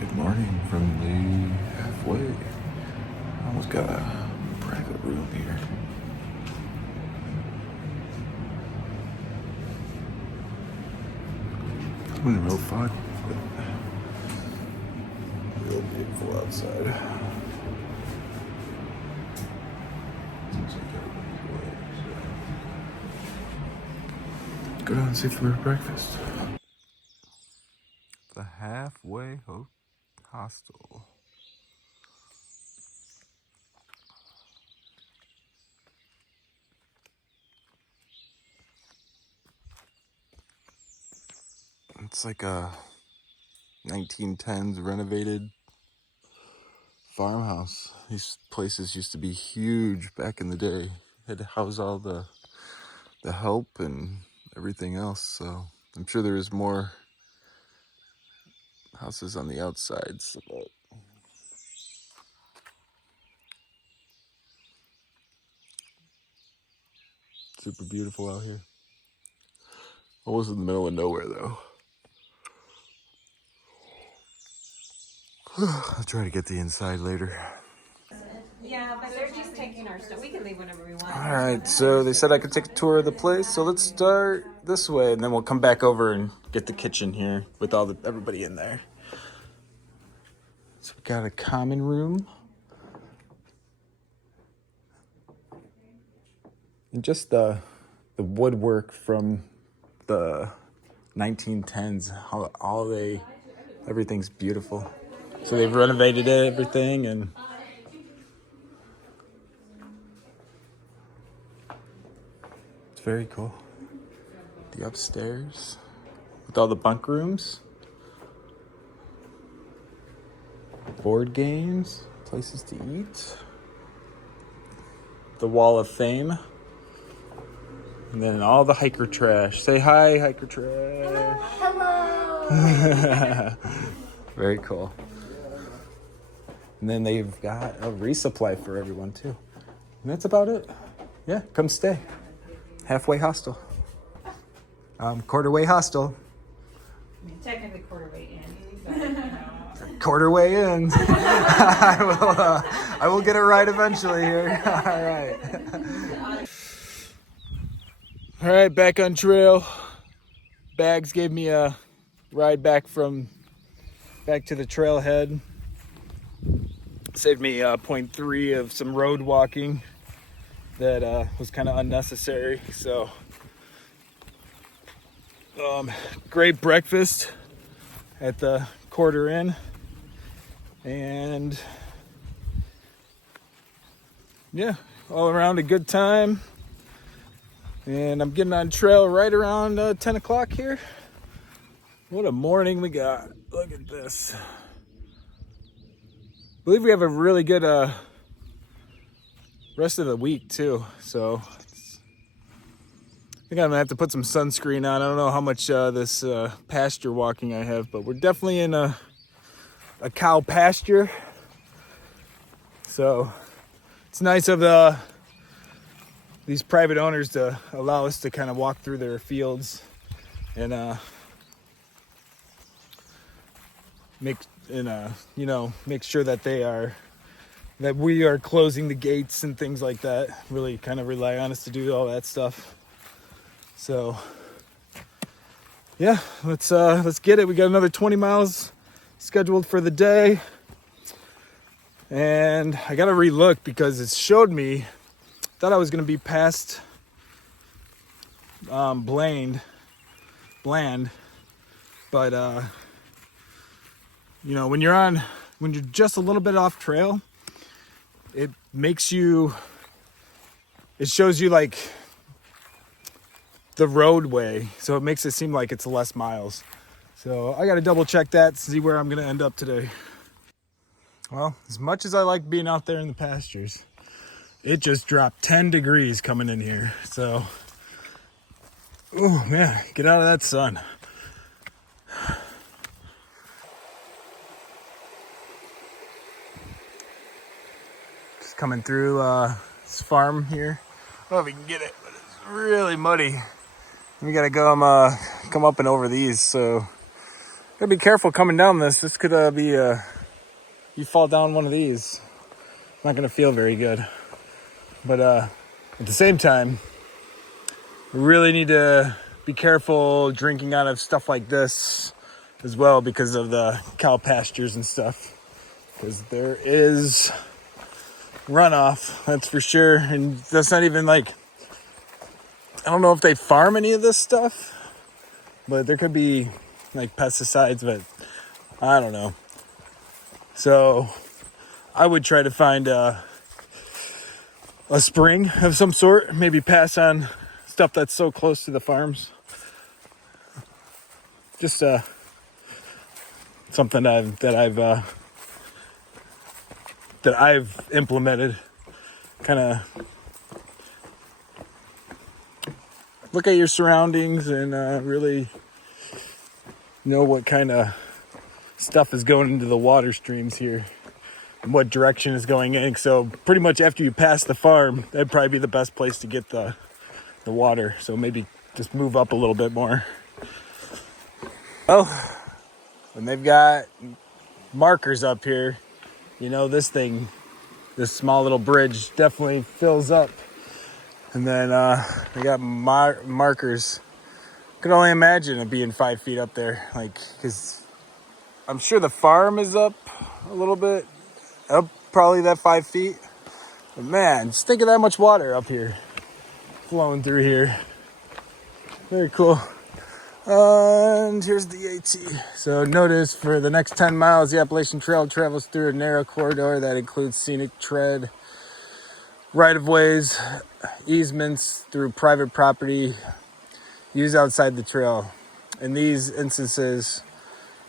Good morning from the halfway. Almost got a private room here. It's been real fun, but real beautiful outside. Seems like everybody's away, so. Go down and see for breakfast. The halfway hostel. It's like a 1910s renovated farmhouse. These places used to be huge back in the day. Had to house all the help and everything else. So I'm sure there is more houses on the outsides, but super beautiful out here. Almost in the middle of nowhere though. I'll try to get the inside later. Yeah, but they're just taking our stuff. We can leave whenever we want. All right, so they said I could take a tour of the place, so let's start this way, and then we'll come back over and get the kitchen here with everybody in there. So we got a common room. And just the woodwork from the 1910s, everything's beautiful. So they've renovated everything, and it's very cool. The upstairs with all the bunk rooms, board games, places to eat, the wall of fame, and then all the hiker trash. Say hi, hiker trash. Hello. Very cool. And then they've got a resupply for everyone too. And that's about it. Yeah, come stay. Halfway hostel. Quarter way hostel. I mean, technically quarter way in, but you know. Quarter way in. I will get it right eventually here. All right. All right, back on trail. Bags gave me a ride back to the trailhead. Saved me 0.3 of some road walking that was kind of unnecessary. So, great breakfast at the Quarter Inn, and yeah, all around a good time. And I'm getting on trail right around 10 o'clock here. What a morning we got. Look at this. I believe we have a really good rest of the week too. So I think I'm gonna have to put some sunscreen on. I don't know how much this pasture walking I have, but we're definitely in a cow pasture. So it's nice of these private owners to allow us to kind of walk through their fields and make sure that we are closing the gates and things like that. Really kind of rely on us to do all that stuff. So yeah, let's get it. We got another 20 miles scheduled for the day, and I gotta relook because it showed me. Thought I was gonna be past Bland, but when you're just a little bit off trail, it shows you like the roadway, so it makes it seem like it's less miles. So I gotta double check that to see where I'm gonna end up today. Well, as much as I like being out there in the pastures, it just dropped 10 degrees coming in here. So, oh man, get out of that sun. Just coming through this farm here. I don't know if we can get it, but it's really muddy. We gotta come up and over these. So, Gotta be careful coming down this. This could be you fall down one of these. Not gonna feel very good. But at the same time, we really need to be careful drinking out of stuff like this as well because of the cow pastures and stuff. Because there is runoff, that's for sure. And that's not even like, I don't know if they farm any of this stuff, but there could be like pesticides, but I don't know. So I would try to find a spring of some sort, maybe pass on stuff that's so close to the farms. Just something that I've implemented. Kind of look at your surroundings and really know what kind of stuff is going into the water streams here and what direction is going in. So pretty much after you pass the farm, that'd probably be the best place to get the water. So maybe just move up a little bit more. Well, when they've got markers up here, you know, this small little bridge definitely fills up. And then they got markers. Could only imagine it being 5 feet up there. Like, because I'm sure the farm is up a little bit, up probably that 5 feet. But man, just think of that much water up here flowing through here. Very cool. And here's the AT. So notice for the next 10 miles, the Appalachian Trail travels through a narrow corridor that includes scenic tread, right-of-ways, easements through private property used outside the trail. In these instances,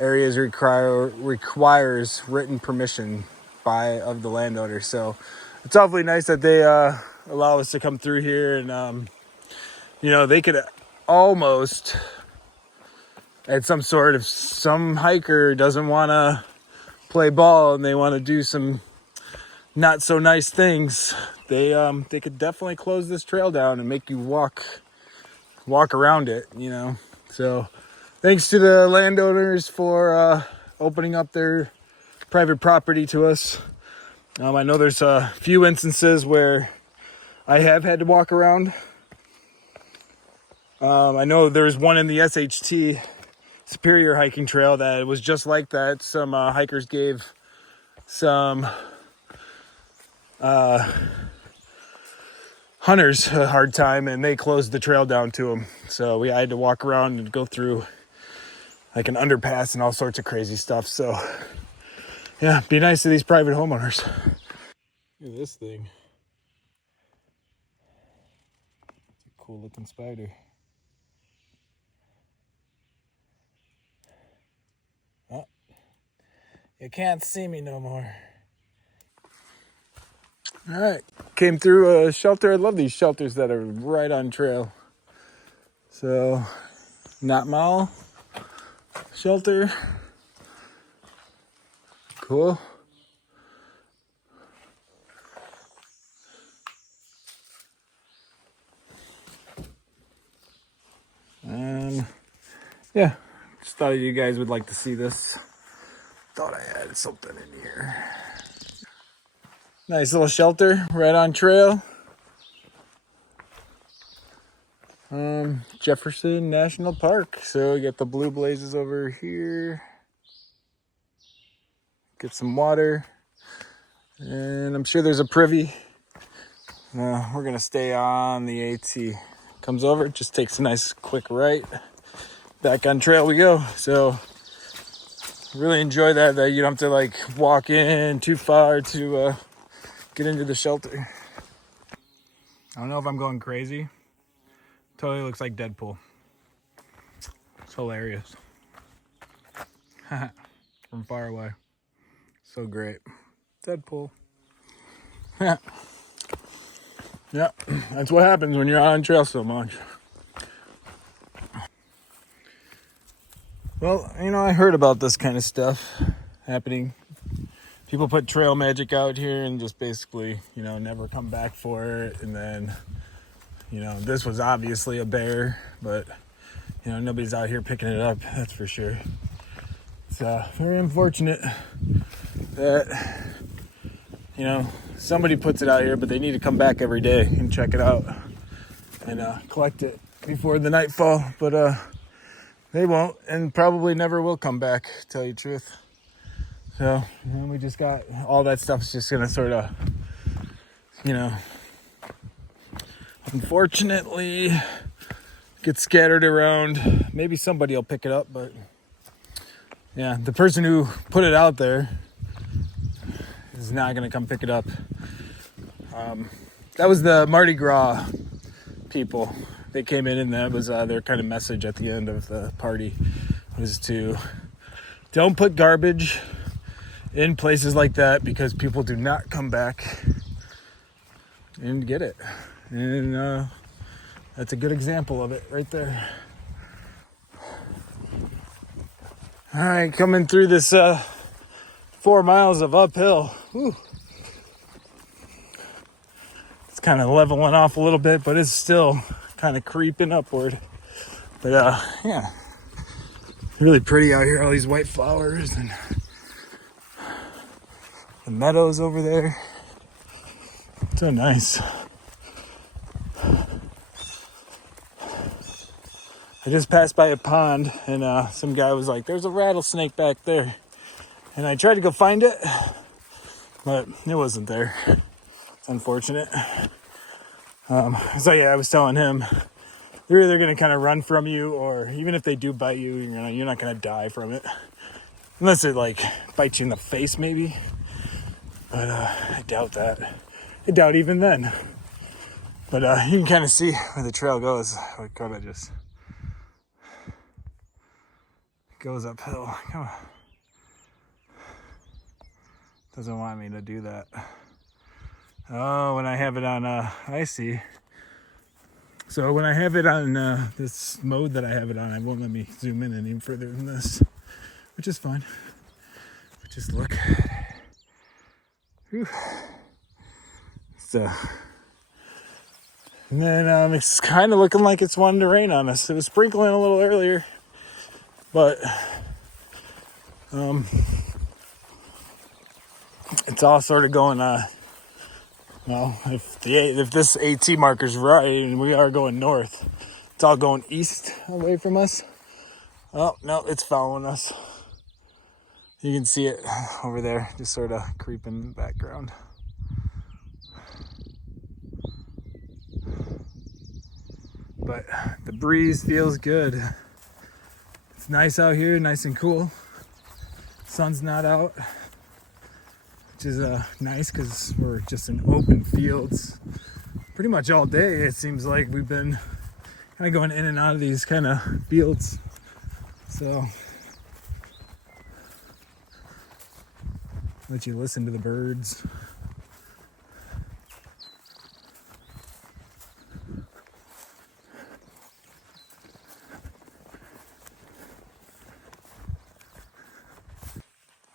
areas requires written permission of the landowner. So it's awfully nice that they allow us to come through here, and you know, they could almost, at some sort, if some hiker doesn't want to play ball and they want to do some not so nice things, they could definitely close this trail down and make you walk around it, you know. So thanks to the landowners for opening up their private property to us. I know there's a few instances where I have had to walk around. I know there's one in the SHT Superior Hiking Trail that was just like that. Some hikers gave some hunters a hard time, and they closed the trail down to them. So I had to walk around and go through like an underpass and all sorts of crazy stuff. So yeah, be nice to these private homeowners. Look at this thing. It's a cool looking spider. Oh, you can't see me no more. All right, came through a shelter. I love these shelters that are right on trail. So, Knot Mall shelter. Cool. Yeah, just thought you guys would like to see this. Thought I had something in here. Nice little shelter right on trail. Jefferson National Park. So you got the blue blazes over here. Get some water. And I'm sure there's a privy. We're gonna stay on the AT. Comes over, just takes a nice quick right. Back on trail we go. So really enjoy that you don't have to like walk in too far to get into the shelter. I don't know if I'm going crazy. Totally looks like Deadpool. It's hilarious. From far away. So great. Deadpool. Yeah. Yeah, that's what happens when you're on trail so much. Well, you know, I heard about this kind of stuff happening. People put trail magic out here and just basically, you know, never come back for it. And then, you know, this was obviously a bear, but, you know, nobody's out here picking it up, that's for sure. It's very unfortunate that, you know, somebody puts it out here, but they need to come back every day and check it out and collect it before the nightfall. But they won't, and probably never will come back, to tell you the truth. So, you know, we just got all that stuff's just gonna sort of, you know, unfortunately get scattered around. Maybe somebody will pick it up, but yeah, the person who put it out there is not gonna come pick it up. That was the Mardi Gras people. They came in, and that was their kind of message at the end of the party, was to don't put garbage in places like that, because people do not come back and get it. And that's a good example of it right there. All right, coming through this 4 miles of uphill. Whew. It's kind of leveling off a little bit, but it's still kind of creeping upward. But yeah, really pretty out here. All these white flowers and the meadows over there. So nice. I just passed by a pond, and some guy was like, there's a rattlesnake back there. And I tried to go find it, but it wasn't there. It's unfortunate. So yeah, I was telling him, they're either going to kind of run from you, or even if they do bite you, you're not going to die from it. Unless it like bites you in the face maybe. But I doubt that. I doubt even then. But you can kind of see where the trail goes. It kind of just goes uphill. Come on. Doesn't want me to do that. Oh, when I have it on, I see. So when I have it on this mode that I have it on, it won't let me zoom in any further than this, which is fine. But just look. Whew. So, and then it's kind of looking like it's wanting to rain on us. It was sprinkling a little earlier, but it's all sort of going well, if this AT marker's right and we are going north, it's all going east away from us. Oh no, it's following us. You can see it over there, just sort of creeping in the background. But the breeze feels good. It's nice out here, nice and cool. Sun's not out, which is nice because we're just in open fields pretty much all day. It seems like we've been kind of going in and out of these kind of fields. So let you listen to the birds.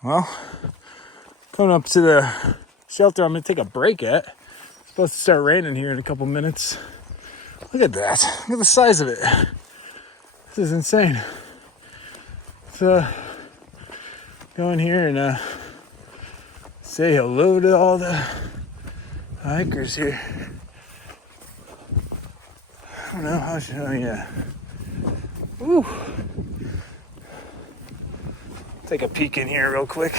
Well, coming up to the shelter I'm going to take a break at. It's supposed to start raining here in a couple minutes. Look at that. Look at the size of it. This is insane. So, go in here and say hello to all the hikers here. I don't know how should I, yeah. Woo. Take a peek in here real quick.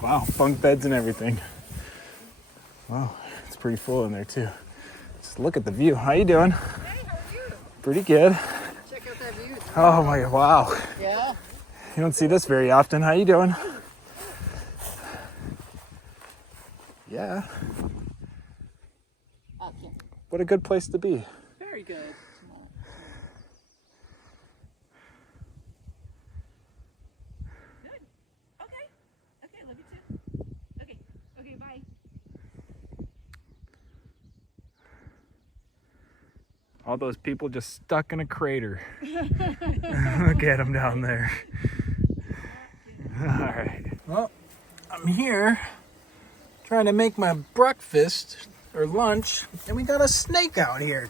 Wow, bunk beds and everything. Wow, it's pretty full in there too. Just look at the view. How you doing? Hey, how are you? Pretty good. Check out that view. Oh my, wow. Yeah? You don't see this very often. How you doing? Yeah. Okay. What a good place to be. Very good. Good. Okay. Okay, love you too. Okay. Okay, bye. All those people just stuck in a crater. Look at them down there. All right. Well, I'm here trying to make my breakfast or lunch, and we got a snake out here.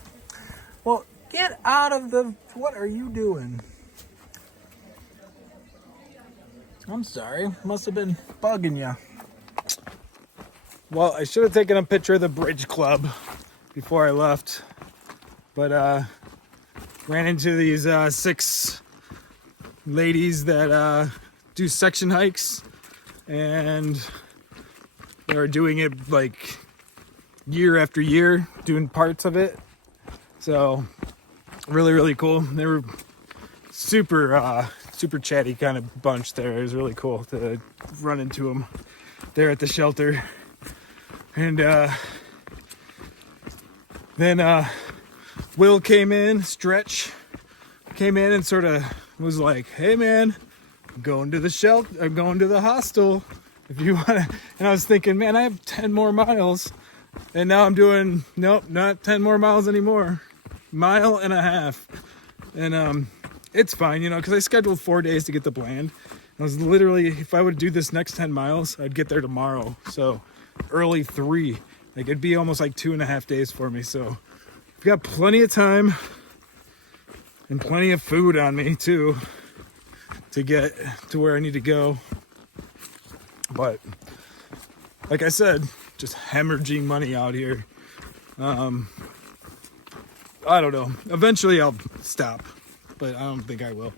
Well, get out of the... What are you doing? I'm sorry. Must have been bugging you. Well, I should have taken a picture of the bridge club before I left. But ran into these 6 ladies that do section hikes. And they're doing it like year after year, doing parts of it. So really, really cool. They were super chatty kind of bunch there. It was really cool to run into them there at the shelter. And then Will came in, Stretch came in and sort of was like, hey man, I'm going to the shelter, I'm going to the hostel if you want to. And I was thinking, man, I have 10 more miles. And now I'm doing, nope, not 10 more miles anymore. 1.5 miles. And it's fine, you know, because I scheduled 4 days to get the Bland. I was literally, if I would do this next 10 miles, I'd get there tomorrow. So early 3, like it'd be almost like 2.5 days for me. So I've got plenty of time and plenty of food on me too to get to where I need to go. But like I said, just hemorrhaging money out here. I don't know. Eventually I'll stop, but I don't think I will.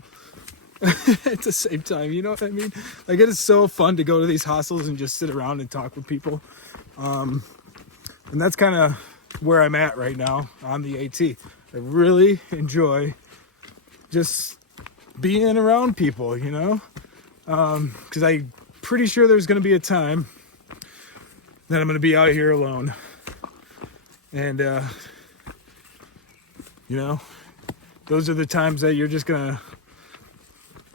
At the same time, you know what I mean? Like, it is so fun to go to these hostels and just sit around and talk with people. And that's kind of where I'm at right now on the AT. I really enjoy just being around people, you know? Because I'm pretty sure there's going to be a time that I'm going to be out here alone. And, you know, those are the times that you're just going to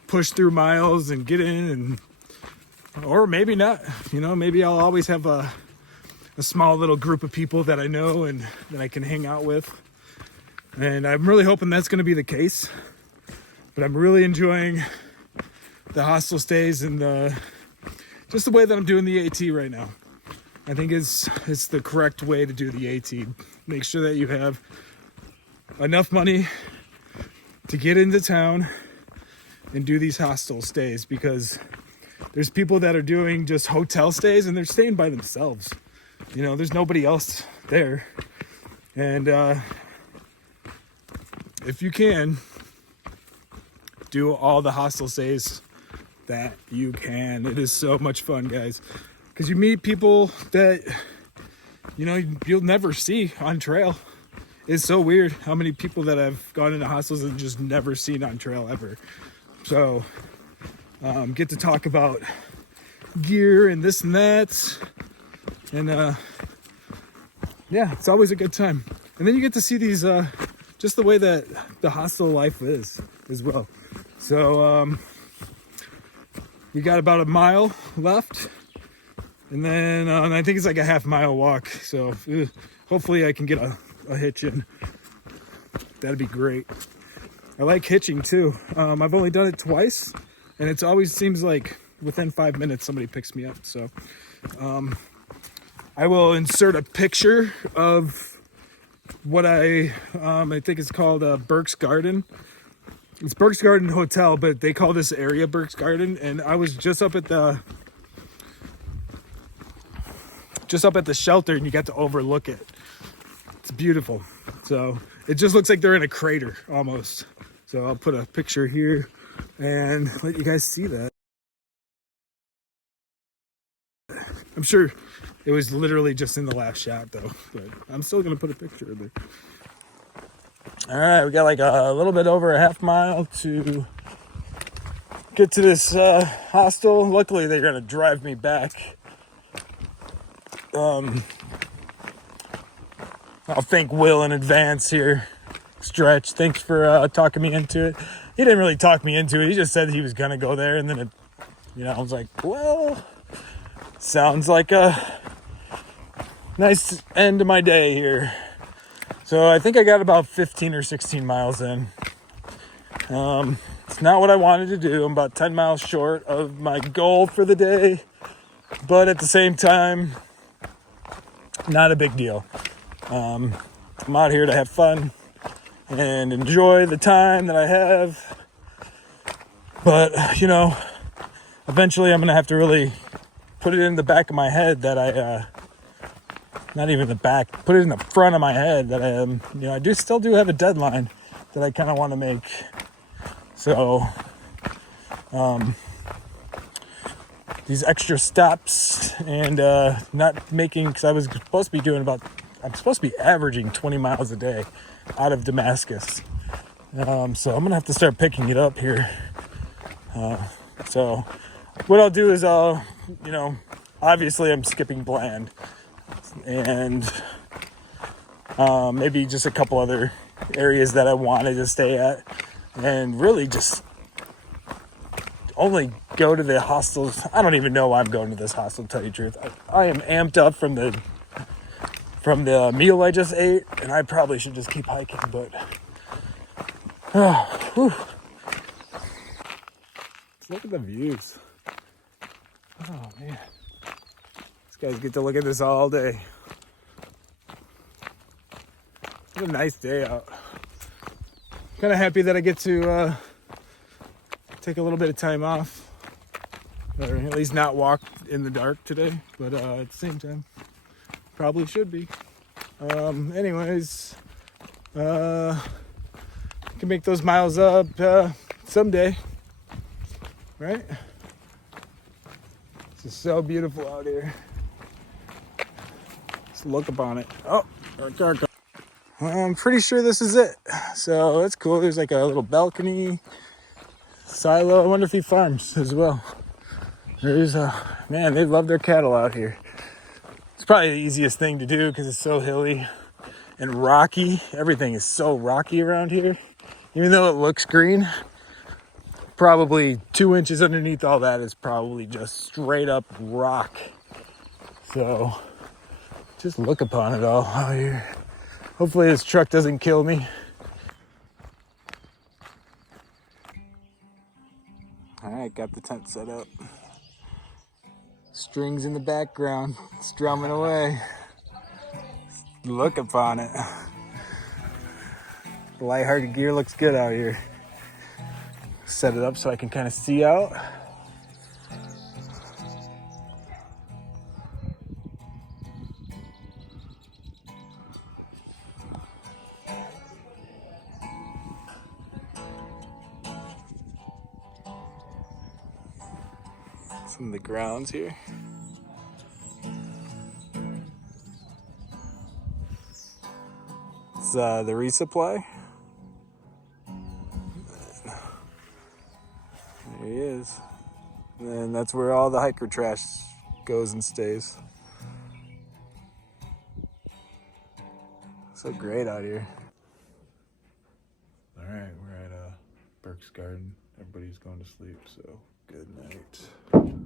push through miles and get in, and or maybe not, you know, maybe I'll always have a small little group of people that I know and that I can hang out with. And I'm really hoping that's going to be the case. But I'm really enjoying the hostel stays and just the way that I'm doing the AT right now. I think it's the correct way to do the AT. Make sure that you have enough money to get into town and do these hostel stays, because there's people that are doing just hotel stays and they're staying by themselves. You know, there's nobody else there. And if you can, do all the hostel stays that you can. It is so much fun, guys, because you meet people that, you know, you'll never see on trail. It's so weird how many people that I've gone into hostels and just never seen on trail ever. So get to talk about gear and this and that, and yeah, it's always a good time. And then you get to see these just the way that the hostel life is as well. So we got about 1 mile left, and then I think it's like a 1/2 mile walk. So hopefully I can get a hitch in. That'd be great. I like hitching too. I've only done it twice, and it always seems like within 5 minutes somebody picks me up. So I will insert a picture of what I think it's called Burke's Garden. It's Burke's Garden Hotel, but they call this area Burke's Garden. And I was just up at the shelter, and you got to overlook it. It's beautiful. So it just looks like they're in a crater almost. So I'll put a picture here and let you guys see that. I'm sure it was literally just in the last shot though, but I'm still gonna put a picture in there. All right, we got like a little bit over a 1/2 mile to get to this hostel. Luckily, they're gonna drive me back. I'll thank Will in advance here. Stretch, thanks for talking me into it. He didn't really talk me into it. He just said he was gonna go there, and then I was like, well, sounds like a nice end to my day here. So I think I got about 15 or 16 miles in. It's not what I wanted to do. I'm about 10 miles short of my goal for the day, but at the same time, not a big deal. I'm out here to have fun and enjoy the time that I have. But, you know, eventually I'm gonna have to really put it in the back of my head that I not even the back, put it in the front of my head that I am, I still do have a deadline that I kind of want to make. So these extra steps and not making, because I'm supposed to be averaging 20 miles a day out of Damascus. So I'm gonna have to start picking it up here. So what I'll do is obviously I'm skipping Bland and maybe just a couple other areas that I wanted to stay at, and really just only go to the hostels. I don't even know why I'm going to this hostel, to tell you the truth. I am amped up from the meal I just ate, and I probably should just keep hiking, but look at the views. Oh man, these guys get to look at this all day. What a nice day out. Kind of happy that I get to take a little bit of time off, or at least not walk in the dark today, but at the same time probably should be. Anyways, can make those miles up someday, right? It's just so beautiful out here. Let's look upon it. Oh, well, I'm pretty sure this is it. So that's cool. There's like a little balcony, silo. I wonder if he farms as well. There's man, they love their cattle out here. It's probably the easiest thing to do because it's so hilly and rocky. Everything is so rocky around here. Even though it looks green, probably 2 inches underneath all that is probably just straight up rock. So just look upon it all out here. Hopefully this truck doesn't kill me. All right, got the tent set up. Strings in the background, strumming away. Look upon it. The lighthearted gear looks good out here. Set it up so I can kind of see out. Some of the grounds here. It's the resupply. There he is. And that's where all the hiker trash goes and stays. So great out here. All right, we're at Burke's Garden. Everybody's going to sleep, so good night.